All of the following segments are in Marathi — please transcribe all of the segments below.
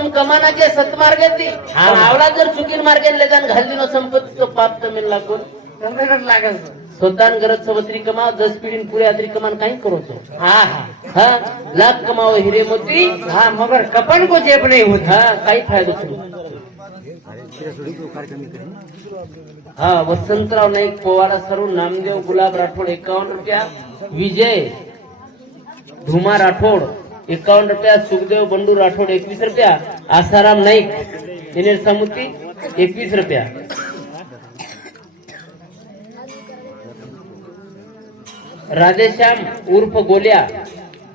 तम कमानाचे सत्मार्ग ती. आवडा जर चुकीन मार्गे लेदान घालली न संपत्ती तो पाप तमेन लागून लागेल स्वतः गरज सवत्री कमा दस पिढीन पुढे आदरी कमान काही करोतो हा हा. हा लाख कमाव हिरे मोती. हा मगर कपन को जेब नहीं होती. हा काही फायदा नाही. हा वसंतराव नाईक पोवाडा सर्व नामदेव गुलाब राठोड एकावन्न रुपया. विजय धुमा राठोड. एकावन्न रुपया सुखदेव बंडू राठोड एकवीस रुपया आसाराम नाईक दिनेश समुती एकवीस रुपया. राधेश्याम उर्फ गोल्या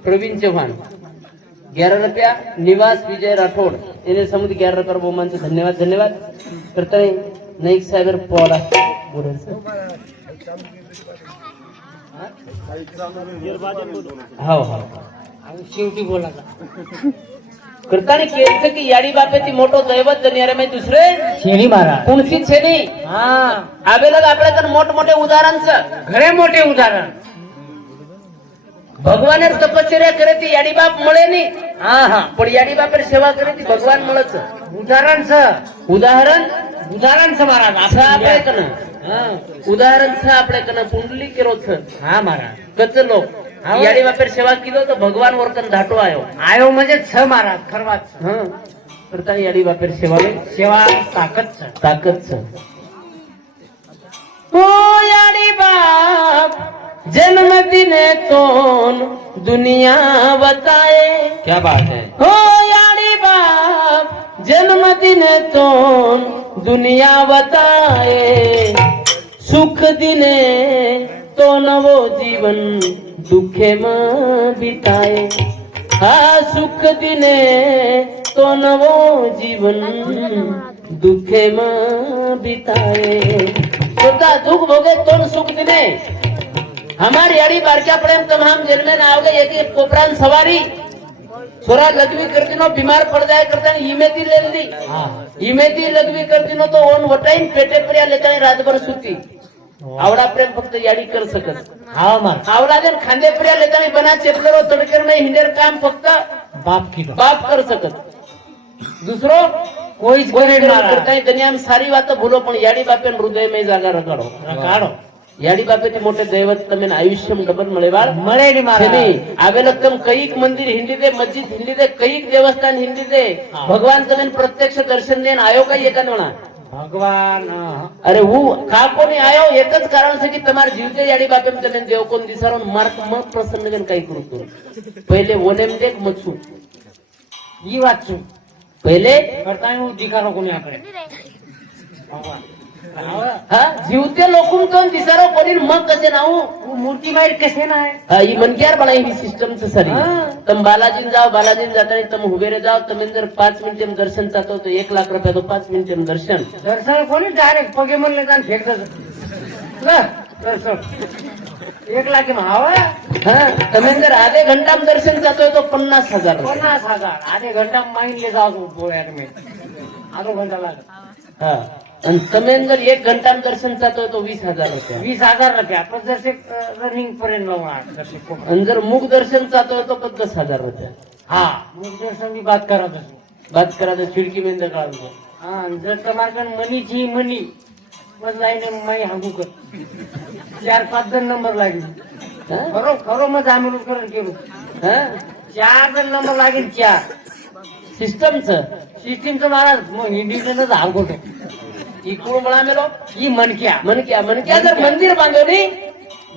प्रवीण चव्हाण ग्यारह रुपया निवास विजय राठोड याने समुद्र ग्यारह रुपया बहुमानचे धन्यवाद धन्यवाद. करते नाईक साहेब पोवाडा बोलायचं हो हो. शेवटी केलं की याडी बापेची मोठो दैवत जनियारे मी दुसरे? शेणी महाराज. शेणी आपल्याकडे मोठमोठे उदाहरणच. मोठे उदाहरण. भगवान तपश्चर्या करे ती याडी बाप मुळे नी हा हा. पण याडी बापे सेवा करे ती भगवान मळच. उदाहरण स उदाहरण? उदाहरण स महाराज. असं आपल्याकडनं उदाहरण स आपल्याकडनं पुंडली केलो हा महाराज. कच लोक. यारी वापर सेवा केलो तर भगवान वरकन धाटू आयो। आयो म्हणजे छ महाराज खरवा करता यारी सेवा सेवा ताकद ताकद हो बाप जन्म दिने तोन दुनिया बताए। क्या बात है? हो यारी बाप जन्म दिने तोन दुनिया बताए। सुख दिने तो नवो जीवन दुखे म बिताए हा सुख दिने तो नवो जीवन दुखे म बिताए स्वतः दुख भोगे तो सुख दिने हमारी अड़ी बारक्या प्रेम तमाम जन्मे ना आवगे एक एक कोपरान सवारी छोरा लघवी करती नो बीमार पड़ जाए करता इमेती ले ली हा इमेती लघवी करती नो तो ओन वटाईन पेटे पर्या लेता रातभर सुती आवडा प्रेम फक्त याडी कर सकत. आवळा जर खांदे प्रेले येताना बना चेतलो तडकर नाही हिंदेर काम फक्त बाप की बाप. कर सकत. दुसरो कोई करता है दुनिया में सारी बात भूलो पण याडी बापे हृदय में जागा रगाडो. रगाडो. याडी बापेने मोठे दैवत तमेन आयुष्य डबल मळेवाळ मळेडी मारे. आवेल तम कैक मंदिर हिंदी दे मस्जिद हिंदी दे कैक देवस्थान हिंदी दे. भगवान तमेन प्रत्यक्ष दर्शन देन आयो काही येतात म्हणा. ભગવાન. અરે હું ખાકો કોની આયો એક જ કારણ છે કે તમારા જીવતે જાડી બાપે તમે દેવ કોણ દિસારો માર્ક મ પ્રસન્ન ગન કઈ કરું તું. પહેલે ઓનેમ દેખ મચું ઈ વાત શું? પહેલે? કરતા હું દીકારો કોને આપણે ભગવાન. जीवते लोकून कोण दिसारो पडील मग कसे ना मूर्ती बाहेर कसे नाही हा ही मनक्यार बना ही सिस्टम सारी तम बालाजीन जाओ बालाजीन जाताना तम हुबेरे जाओ जर पाच मिनिटे दर्शन जातो तर एक लाख रुपया तो पाच मिनिटे दर्शन. दर्शन कोणी? डायरेक्ट पगे म्हणले जाण फेकत. एक लाख हा तुम्ही जर आधे घंटा दर्शन जातोय तो पन्नास हजार. पन्नास हजार. आधे घंटा माहिती जाऊ गोळ्यात मी आधो घंटा लागत हा. आणि તમે जर एक घंटा दर्शन जातोय तो वीस हजार रुपया. वीस हजार रुपया. पण जसे रनिंग पर्यंत लावणार जसे कोकण. आणि जर मुख दर्शन जातोय तो पन्नास हजार रुपया. हा मग दर्शन मी बात करत असतो. बात करा तर खिडकी मेंद काढतो हा आणि जर तुम्हाला मनीची मनी पण जाईन माई हागू कर. चार पाच जण नंबर लागेल. हा? खरो खरो मग आम्ही करून केलो. हा? चार जण नंबर लागेल चार. सिस्टमच सिस्टीमचं महाराज मग हिंदीचं हागोट इकडून म्हणा मेलो ही मनक्या. मनक्या मनक्या जर मंदिर बांधवली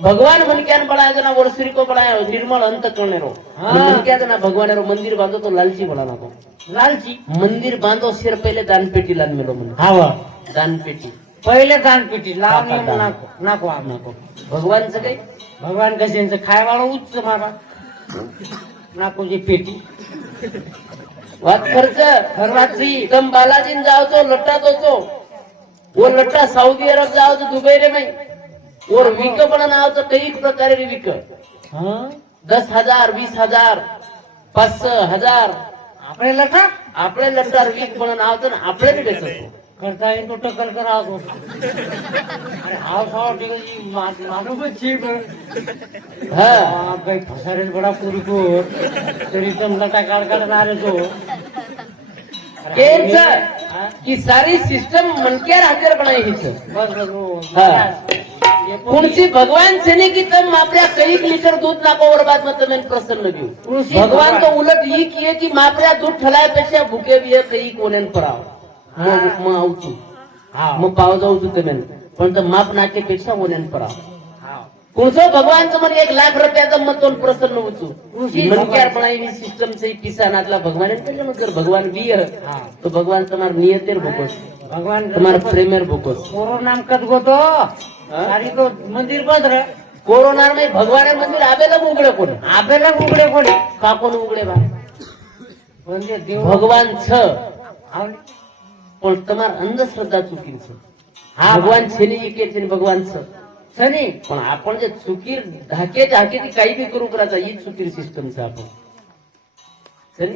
भगवान मनक्यान बळाय ना वर श्रीको बळाय निर्मळ अंत करणेरो. मनक्या ना भगवान मंदिर बांधो तो लालची बोला नको लालची? मंदिर बांधो सिर पहिले दानपेटी लान मेलो म्हणून. हा दानपेटी. पहिले दानपेटी लाल नको नको नको. भगवानचं काही भगवान कशांचं खाय वाळा उच्च मारा नाको जी पेटी. वात खर्च. खरं रात्री एकदम बालाजीन जावचो लटात होतो. अरब जाओ तो दुबई रे में और विक पण आओ तो कई प्रकारे विक હા दस हजार वीस हजार पाच हजार આપણે લખા આપણે લટ્ટા વીક પણ આવતો ને આપણે બી બેચો કરતા એ તો ટક્કર કરાવતો અરે હાવ સાવ ઠીક મારું પછી હા કઈ ફસારે બડા પૂરી કોર તરી તમ લટા કાળ કાળ નારે તો केच हा? એ સારી સિસ્ટમ મનક્યાર હાજર બનાવી છે. હા. કુણસી ભગવાન છે ને કે તમે આપણે આ કંઈક લીટર દૂધ નાખો ઓર બાદમાં તમે પ્રસન્ન લગ્યું ભગવાન તો ઉલટ ઈ કહે કે માપરે આ દૂધ ઠલાય પછી ભૂકે બી કઈ કોને પરાવમાં આવું છું. હા. હું પાવ જાઉં છું તમે પણ તો માપ નાખે પેક્ષા ઓને પરાવ तुझं भगवानचं मन एक लाख रुपयाचं मत दोन प्रसन्न होतो. सिस्टम से किसान आदला भगवान कर भगवान बियर तो भगवान तुम्हार नियतेर भोगोस भगवान तुम्हार प्रेमेर भोगोस कोरोना कद गोतो आणि तो मंदिर बंद रे कोरोना नाही भगवान मंदिर आबेला उघडे कोण? आबेला उघडे कोण? का कोण उघडे बा? म्हणजे भगवान छ. पण तुम्हार अंधश्रद्धा चुकीचं. भगवान छेनी इकेचे भगवान छ. મંદિર દેવ ભગવાન છ આવ. પણ તમારા અંધશ્રદ્ધા ચૂકી છે હા, ભગવાન છે ને એ કે છે ને ભગવાન છે શનિ પણ આપણ જે ચૂકીર ઢાકે ઢાકેથી કઈ બી કરું કરાતા એ ચૂકીર સિસ્ટમ છે આપણ છે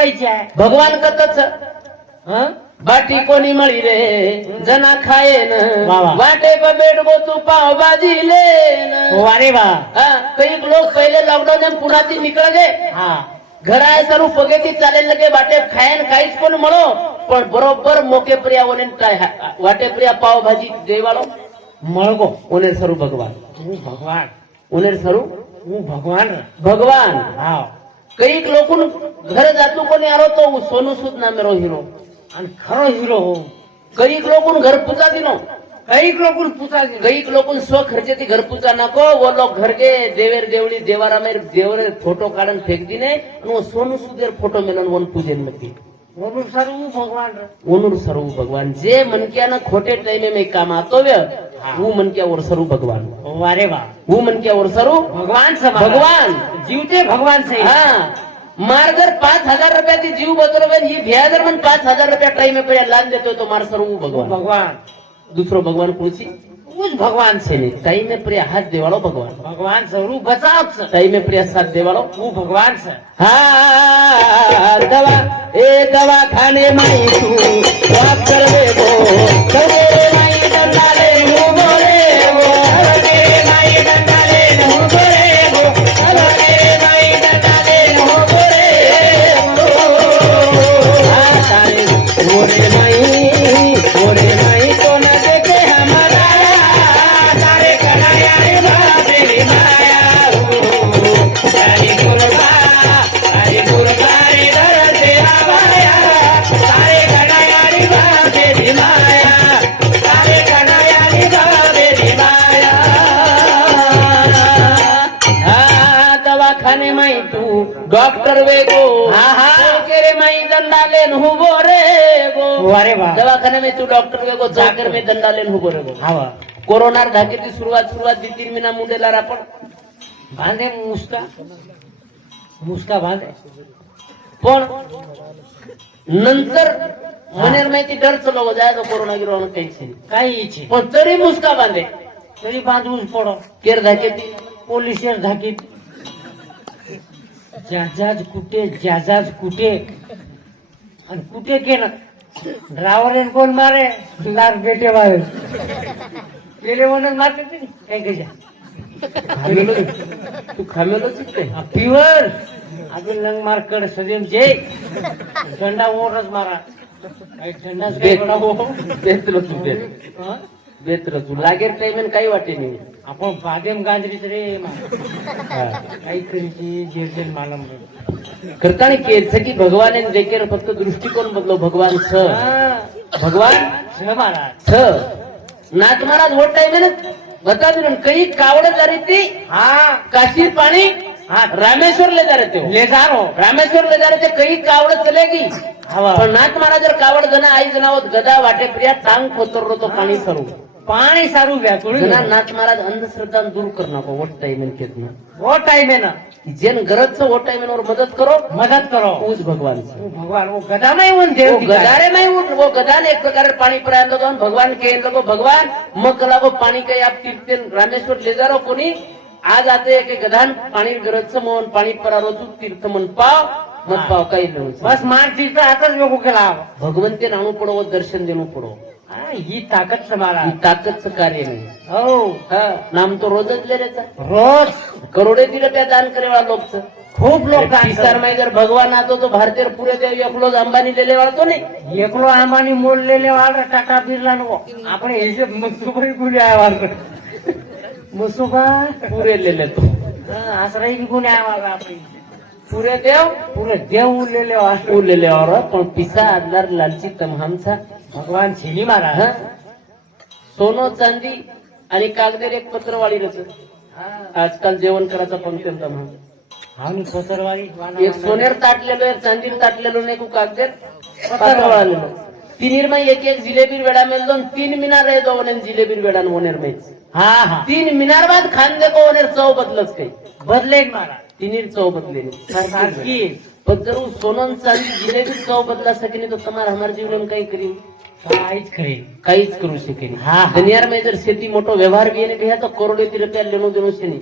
દેખતું આવી જાય ભગવાન કત છે હા બાટી કોની મળી રે જના ખાય ને વાહ, વાહ. વાટે પર બેઠો તું પાવ ભાજી લે ને વારે વાહ હા કઈક લોક પહેલે લોકડાઉન એમ પુનાથી નીકળે છે હા ઘર આય સારું પગેથી ચાલે લગે વાટે ખાય ને ખાઈ જ કોને મળો પણ બરોબર મોકે પ્રિયા ઓને કાંઈ હા- વાટે પ્રિયા પાવ ભાજી દેવાળો મળગો ઓને સરું ભગવાન હું ભગવાન ઓને સરું હું ભગવાન ભગવાન હા કઈક લોકો ઘરે જાતું કોને આરો તો હું સોનું સુદ નામે રો હીરો અને ખરો હીરો હોઉં કઈક લોકો ઘર પૂજાતી નો કઈક લોકો પૂછા છે કઈક લોકો સ્વ ખર્ચેથી ઘર પૂજા નાખો ઓલો ઘર કે દેવેર દેવળી દેવારા મેર દેવરે ફોટો કાઢીને ફેંક દીને અને ઓ સોનું સુધેર ફોટો મેલન વન પૂજન નથી બોલું સર હું ભગવાન રે. ઓનુર સરું ભગવાન. જે મનક્યાના ખોટે ટાઈમે મેં કામ આતો વ્ય હું. મનક્યા ઓર સરું ભગવાન. વારે વાહ. હું મનક્યા ઓર સરું ભગવાન છે. ભગવાન. જીવતે ભગવાન છે હા. માર ઘર પાંચ હજાર રૂપિયા થી જીવ બદલો એ ભ્યાદર મને પાંચ હજાર રૂપિયા ટાઈમે પડ્યા લાદ દેતો તો મારે સરું ભગવાન. ભગવાન? દુસરો ભગવાન પૂછી. હું જ ભગવાન છે ને તઈને પ્રિયા હાથ દેવાળો ભગવાન. ભગવાન છે હું બચાવ છે. તઈને પ્રિયા સાથ દેવાળો. હું ભગવાન છે. હા દવા એ દવાખાને માઈ તું વાત કરવે ગો કરે માઈ डॉक्टर वेगो चौकेरे माई दंडालेन हुबो रे गो. अरे दवाखाना में तू डॉक्टर वेगो चौकेर में दंडालेन हुबो रे गो. हा कोरोना धाकेची सुरुवात सुरुवात दिती मीना मुंडेला रापण बांधे मुस्का. मुस्का बांधे पण नंतर म्हणेल माहिती डर चलो जायचं कोरोना गिरोना टेन्शन काही पण तरी मुस्का बांधे तरी बांधून केर धाकेती. जाजाज कुठे जाजाज कुठे? आणि कुठे केलं ड्रायव्हर कोण मारे लार बेटे मारे गेले म्हणून मारते काही काय कशा तू खामेलोच पिवर. अजून लंग मार कड सदेम जे. थंडा ओरच मारा. काही थंडाच तुला तू बेत लागेल टाईम काही वाटे नाही. आपण बादेम गांजरीच रे काही केलं की भगवान जे केलं फक्त दृष्टिकोन बदलो भगवान स. भगवान? स महाराज. स. महाराज वो टाईम बता दे काही कावड जर रही हा. काशीर पाणी हा. रामेश्वर ले जा रहे ले जा रहा हूँ रामेश्वर ले जा रहे थे कई कावड़ चलेगी नाथ महाराज कावड़ जण आई जना गदा वाटे प्रिया टांग खोतर तो पाणी करू पाणी सारू व्याकुळ जणा नाथ महाराज अंधश्रद्धा दूर कर नको वोट टाइम केत ना वो टाइम आहे ना जेन गरज छ वोट टाइम मदत करो मदत करो पूज भगवान से वो भगवान वो गदा नाही होऊन देव वो ठिकाणी. गदारे नहीं उठ वो गदा ने एक प्रकार पानी परायण लोगो आणि भगवान के लोगो भगवान मग लागो पाणी काही आप तीर्थे रामेश्वर ले जा रहो कोणी आज आते की गधान पाणी गरज मोहन पाणी परारो तू तीर्थ मन पाव मत हा. पाव काही नाही बस माणसीचा हातच वेगळं हा, ही ताकद समारा ही ताकदचं कार्य नाही हो. हा नाम तो रोजच लेण्याचा रोज. करोडे दिलं त्या दान करेवाळा लोकचं. खूप लोक दान पिसार करतात. माही जर भगवान आतो तो भारतीय पुरे देव एकलोज अंबानी लेले वाळतो नाही. एकलो आम्हानी मोडलेले वाढ टाटा बिरला नको. आपण हिशोब मसुबाई गुन्हे आहे वाढ मसुबा पुरे लेले तो. आसराई गुन्हे आहे वाढ आपली. पुरे देव? पुरे देव उरलेले वाढ उरलेले और पण पिसा आदलार लालची तमहामचा. भगवान शिली महाराज. सोनं चांदी आणि कागदेर एक पत्रवाळी रचत आजकाल जेवण करायचा फंक्शन म्हणून पत्रवाळी एक सोनेर ताटलेलो एक चांदीर ताटलेलो नाही कागदेर पत्रवाळलेलो. तिनीर मग एक एक जिलेबीर वेळा मेल दोन तीन मिनार आहे तो जिलेबी जिलेबीर वेळा ओनेर मेल हा तीन मिनार बाद खान दे को ओनेर चव बदलच काही बदले महाराज. तिनीर चव बदले पण जर सोनं चांदी जिलेबी चव बदलासाठी नाही तो तुम्हाला हमार जीवन काही करी काहीच खरे काहीच करू शके नहीं હા, હા. दुनिया में जर शेती मोटो व्यवहार भी नहीं भैया तो करोड़ों ती रुपया लेनो देनो से नहीं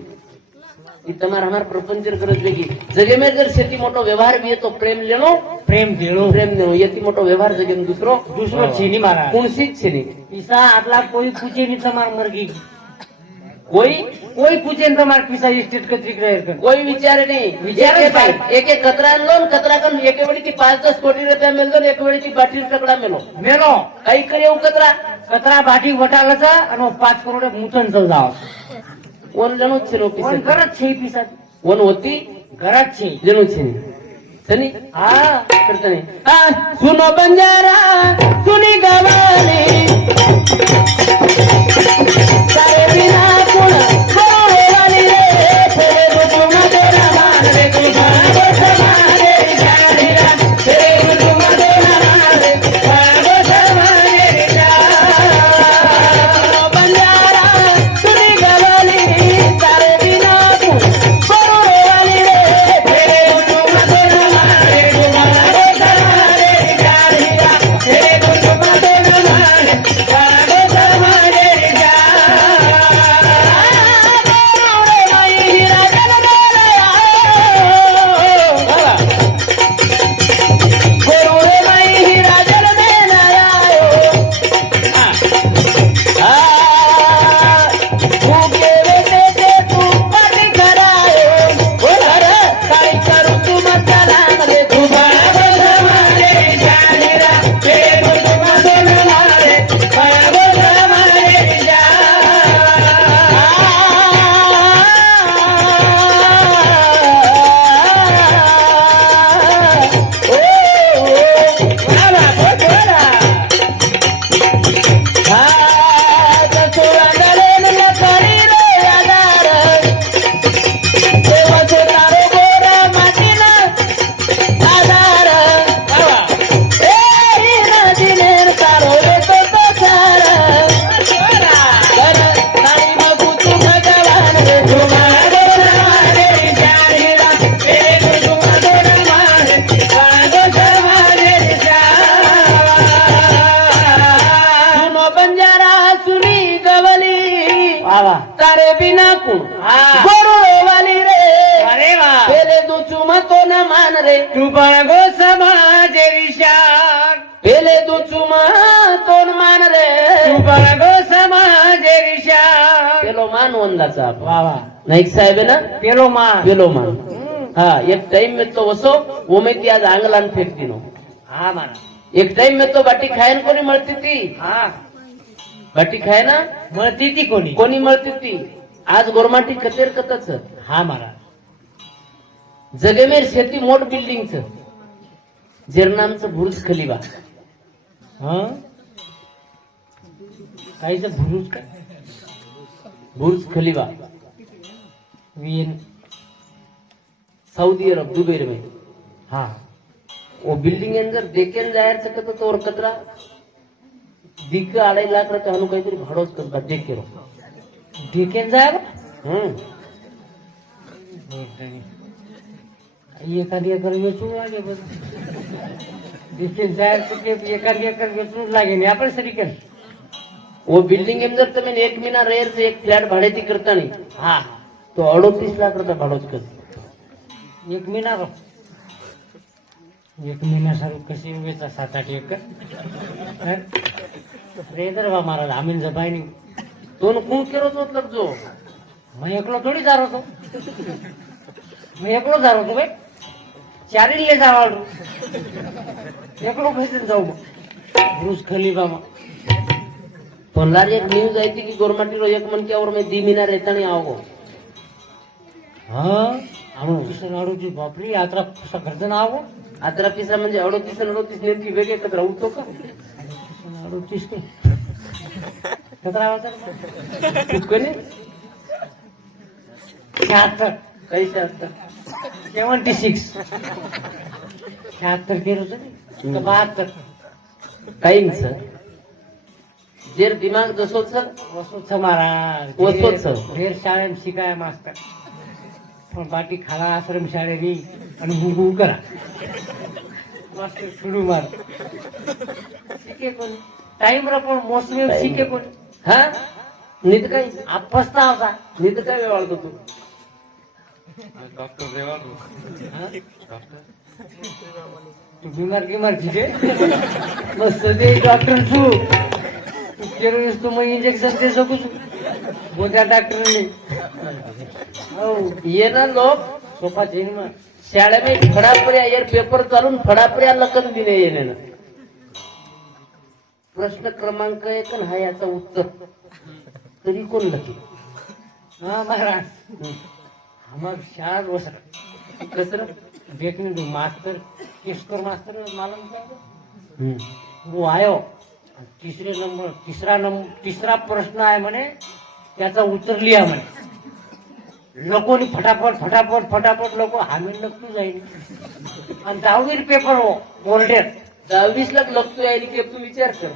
ये તમારે हमार प्रपंच गरज लगी जगे में जर शेती मोटो व्यवहार भी है तो प्रेम लेनो प्रेम देणो प्रेम देनो यति मोटो व्यवहार जगे में दूसरो दुसरो छिनी महाराज कुणसी જ છે નહીં પિસા આટલા કોઈ પૂછે નહીં તમાર મરગી કોઈ કોઈ પૂછે ને તમારે પિસા ઇસ્ટેટ કચરી કરે કોઈ વિચારે નહીં વિચારે એક ભાઈ. એક એક કતરા લો ને કતરા કન એક વેળી થી પાંચ દસ કોટી રૂપિયા મેલદો ને એક વેળી થી બાટી ટકડા મેલો મેલો કઈ કરે એવું કતરા કતરા બાટી વટાલે છે અને પાંચ કરોડ મૂતન ચલદાવ ઓન જણું જ છે નો કોણ પીસે ઘર જ છે ઈ પિસા ઓન હોતી ઘર જ છે જણું છે सुनो बंजारा सुनी गवाली. सारे बिना વાહ नाईक साहेब आहे ना પેલો માં પેલો मान हा एक टाइम में तो वसो ओमे ती आज अंगलान फेकती नो હા મારા एक टाइम में तो बाटी खायन कोणी મળતી ती હા बाटी खाय ना मळती ती कोणी कोणी मळते ती आज गोरमाटी कतेर कतच हा महाराज जगमेर शेती मोठ बिल्डिंगच जिरनामचं बुर्ज खलिबा हा काहीच भुरूच का बुर्ज खलिबा वीन सऊदी अरब दुबई में। हाँ. वो बिल्डिंग अंदर देखेन जाहिर सकत तो, तो और कतरा दिख अढ़ाई लाख रहा कहू कहीं भाड़ोस करता के रो देखेन जाए हम्म. ये कार्य कर ये वेचू आगे बस देखेन जाहिर सके ये कार्य कर ये वेचू लागे नहीं. आप आपण सरीकन वो बिल्डिंग अंदर तो तुम्हें एक महीना रेर से एक फ्लैट भाड़े थी करता नहीं हाँ. तो अडोतीस लाख रुपये भाडोच कर एक महिना एक महिना सर कशी वेचा सात आठ एकर रेदर बा महाराज आम्ही जबाईनी दोन खून केलोच होत जो. मग एकलो थोडी जात होतो. मग एकलो जात होतो बाई. चारीले जावा एकलो खेळ जाऊ मग. रुस खली बाबा पण एक न्यूज आहे की गोरमाटी एक मनक्यावर मी दी मिनार रेतानी आवो अडोतीस अडोतीस बापरी यात्रा खर्च नाव आत्रा हो. पिसा म्हणजे अडोतीस आणि अडोतीस नेमकी वेगळी एकत्र उठतो का? अडोतीस शहात्तर. काही शहात्तर? Seventy six. शहात्तर केलं होतं बहात्तर. काही नाही सर. जेर दिमाग जसोच सर वसोत्सव महाराज. वसोत्सव. ढेर शाळेत शिकाय मास्तर पण बाकी खाला आश्रम शाळेनी आणि गुगू करा. मास्तर सुरू मार. शिके कोण टाइम पण मोसमी शिके कोण हा? नित काय? आपसता होता नित काय वेळ वाळतो तू हा? तू बिमार गिमार तिथे मस्त ते डॉक्टर तू. केलं तू मग इंजेक्शन दे सकू मोठ्या डॉक्टरने. हो ये ना लोक सोफा चेन मग शाळेमध्ये फडापर्या यार पेपर चालून फडापर्या लकन दिले येणे ना प्रश्न क्रमांक एक हा याचा उत्तर. तरी कोण लकी हा महाराज. मग शाळा बसत कसं देखने दो मास्टर किसकर मास्टर मालूम आयो तिसरे नंबर तिसरा नंबर तिसरा प्रश्न आहे म्हणे. त्याचा उत्तर लिहा म्हणे. लोकोनी फटाफट फटाफट फटाफट लोक हामी नक्की जाईल आणि दहावीर पेपर हो बोर्डेर दहावीस लाख लगतो यायली की तू विचार कर.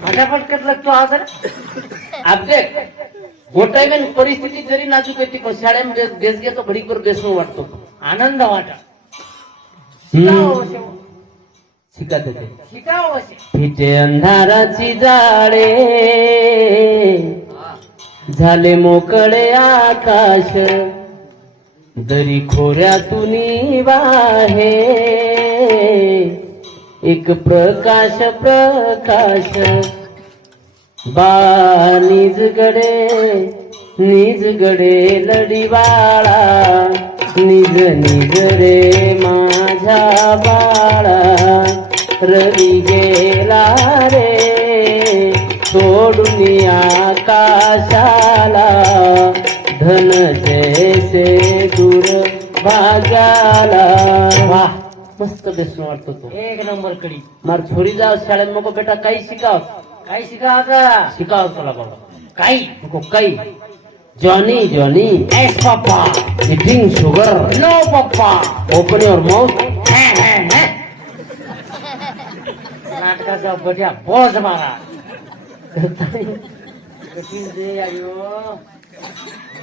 फटाफट कर लागतो हा तर आप देख गोटाई में परिस्थिती जरी नाजूक येते पण शाळेमध्ये देश घेतो घडी पर देश वाटतो. आनंद वाटा. शिकत ते. शिकावं असे. फिटे अंधाराची जाळे. झाले मोकळे आकाश. दरी खोऱ्यातून वाहे एक प्रकाश प्रकाश. बा निजगडे निजगडे लढीवाळा. निज निज रे माझ्या बाळा. रवी गेला रे सोडून आकाशाला. धन जैसे दूर भाग्याला वाह मस्त बेसन वाटतो तो. एक नंबर कडी. मार छोरी जाव शाळेत मग बेटा काही शिकाव. काय शिकावं शिकाव तुला बाबा. काही. नको काही. Johnny Johnny. Yes papa eating sugar no papa open your mouth नाटकाचा बजा बोज मारा.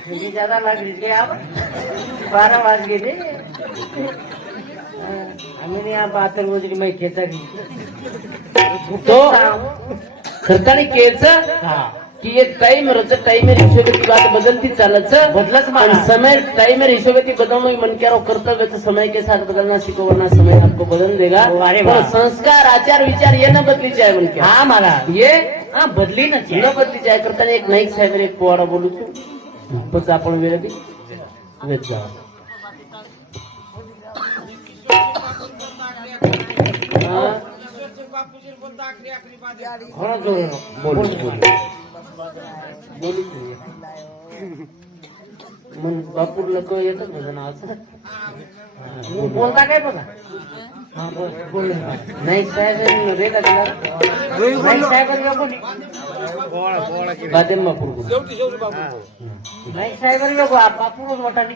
थंडी ज्यादा लागली आप बारा वाज गेले आम्ही नाही बातर वजरी माही खेचा तो खरकाने केच हा. कि ये टाइम रच टाइम हिशोबे की बात बदलती चालच बदलच मारा. समय टाइम हिशोबे की बदलणं मन क्या कर्तव्य तो समय के साथ बदलना सीखो वरना समय आपको बदल देगा अरे. संस्कार आचार विचार ये न बदली जाए मन क्या हा मारा ये हा बदली ना बदली जाए करताना एक नाईक साहेब एक पोवाडा बोलू तू. बस आपण वेळ बी जा. हा? मग बापूर लोक ना असं. बोलता काय बघा. नाही सायबर रेगा दिला नाही साहेबांना कोणी बादेम बापूर नाही साहेबांना बापूरच वाटाने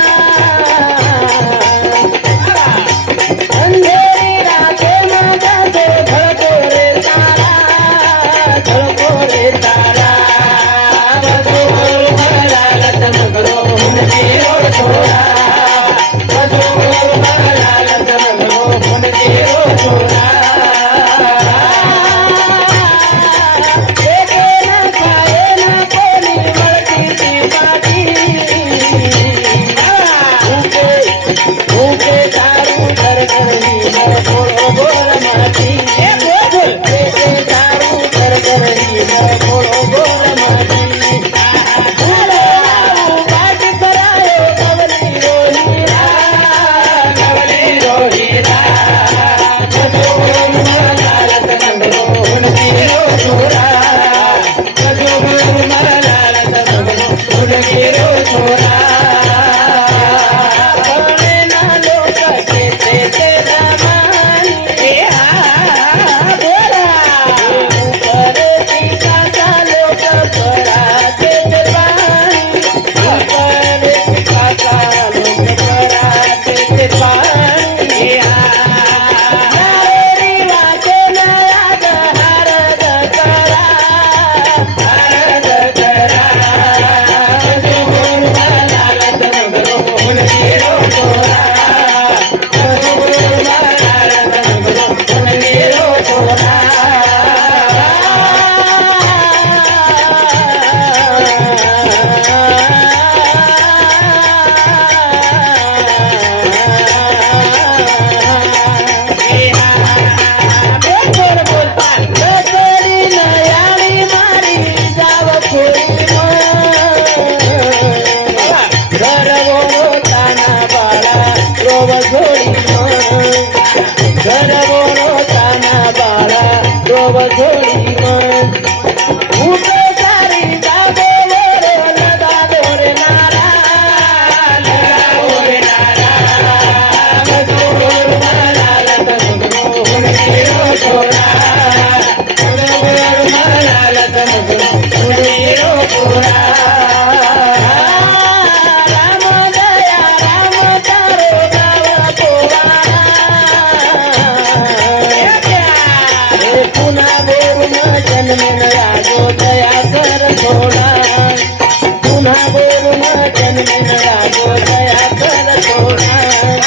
करुणा जन्म रागो दया कर सोडा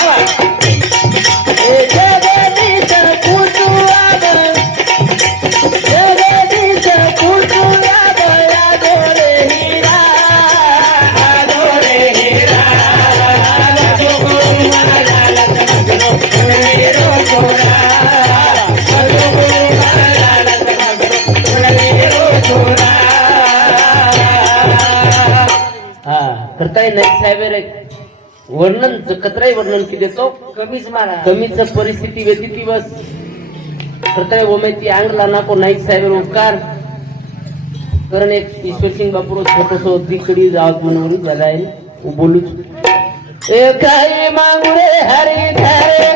काय नाही साहेब वर्णन कचराही वर्णन केले तो. कमीच मारा. कमीच परिस्थिती व्यतिती बस कत्राय ओम्याची आंगला नको नाईक साहेब उपकार. कारण एक ईश्वर सिंग बापूर छोटस तिकडी जावत म्हणून झालाय. आहे बोलूच काय मागुरे हरी धारे.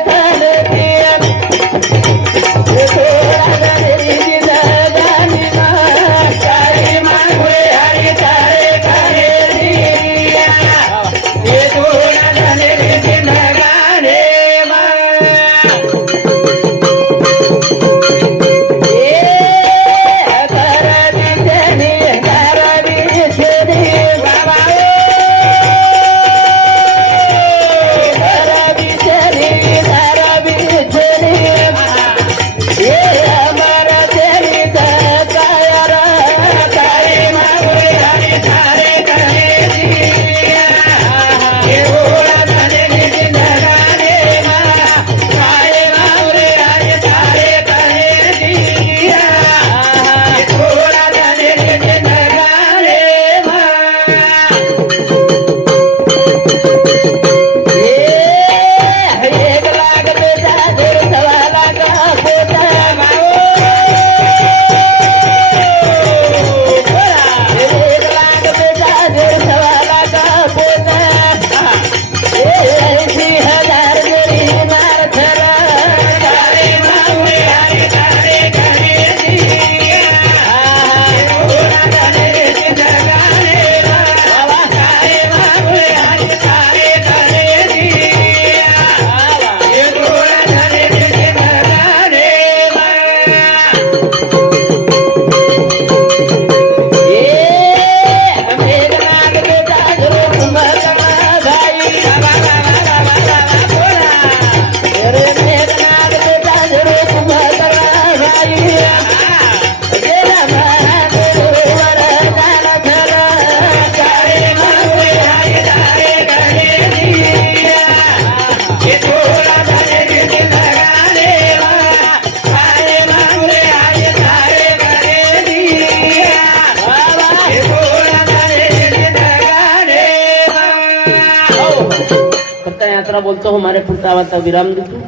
हमारे पुढचा आवाजचा विराम देतो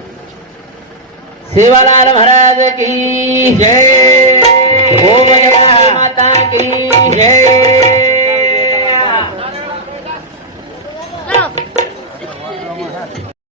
सेवालाल महाराज की जय। ओम